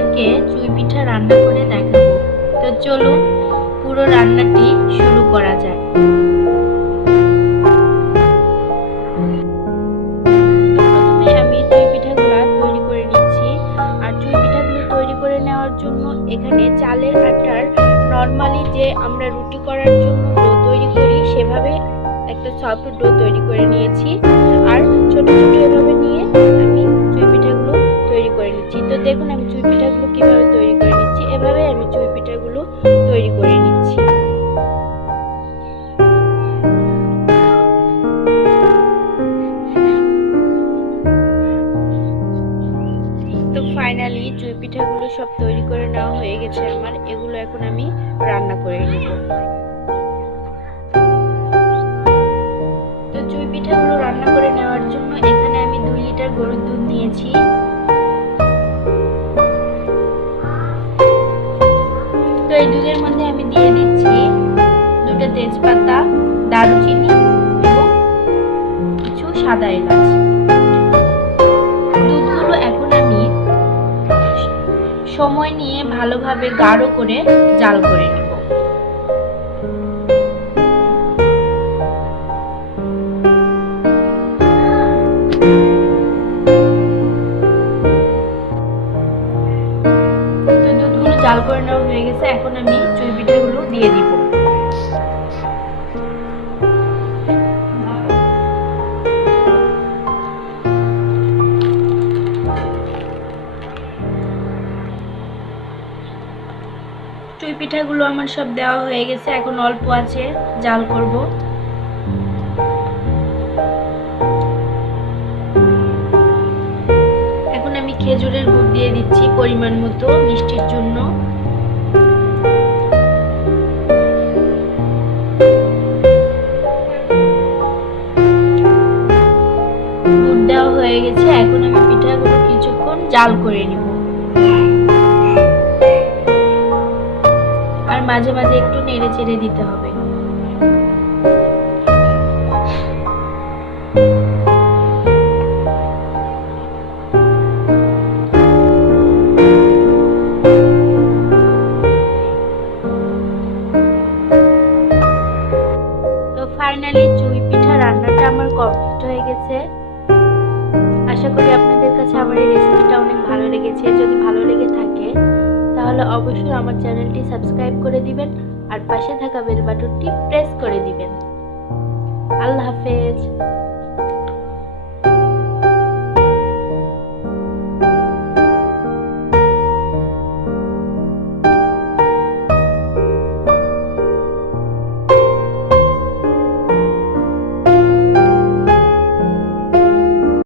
আপনাদেরকে চুই পিঠা রান্না করে দেখাবো। তো চলুন পুরো রান্নাটি শুরু করা যাক। প্রথমে আমি চুই পিঠাগুলো তৈরি করে নিচ্ছি। আর চুই পিঠাগুলো তৈরি করে নেওয়ার জন্য এখানে চালের আটার নর্মালি যে আমরা রুটি করার জন্য ডো তৈরি করি সেভাবে একটা সফট ডো তৈরি করে নিয়েছি। আর ছোট ছোট এভাবে নিয়ে আমি চুই পিঠাগুলো তৈরি করে নিচ্ছি। তো দেখুন আমি চুই পিঠাগুলো কিভাবে তৈরি করে নিচ্ছি। এভাবে আমি চুই পিঠাগুলো তৈরি করে নিচ্ছি। তো ফাইনালি চুই পিঠাগুলো সব তৈরি করে নেওয়া হয়ে গেছে আমার। এগুলো এখন আমি রান্না করে নিব। তো চুই পিঠাগুলো রান্না করে নেওয়ার জন্য এখানে আমি 2 লিটার গরুর দুধ নিয়েছি। তো এই দুধের মধ্যে আমি দিয়ে দিচ্ছি 2টা তেজপাতা, দারুচিনি এবং কিছু সাদা এলাচ। দুধগুলো এখন আমি সময় নিয়ে ভালোভাবে গাঢ় করে জাল করে নেব। তো দুধগুলো জাল করে নেওয়া হয়ে গেছে, এখন আমি চুই পিঠাগুলো দিয়ে দিব। চুই পিঠাগুলো আমার সব দেওয়া হয়ে গেছে, এখন অল্প আছে জাল করব। এখন আমি খেজুরের গুড় দিয়ে দিচ্ছি পরিমাণ মতো মিষ্টির জন্য। গুড় দেওয়া হয়ে গেছে, এখন আমি পিঠাগুলো কিছুক্ষণ জাল করে নিব। আর মাঝে মাঝে একটু নেড়ে চেড়ে দিতে হবে। তো ফাইনালি চুই পিঠা রান্নাটা আমার কমপ্লিট হয়ে গেছে। আশা করি আপনাদের কাছে আমার এই রেসিপিটা অনেক ভালো লেগেছে। যদি ভালো লেগে থাকে তাহলে অবশ্যই আমার চ্যানেলটি সাবস্ক্রাইব করে দিবেন আর পাশে থাকা বেল বাটনটি প্রেস করে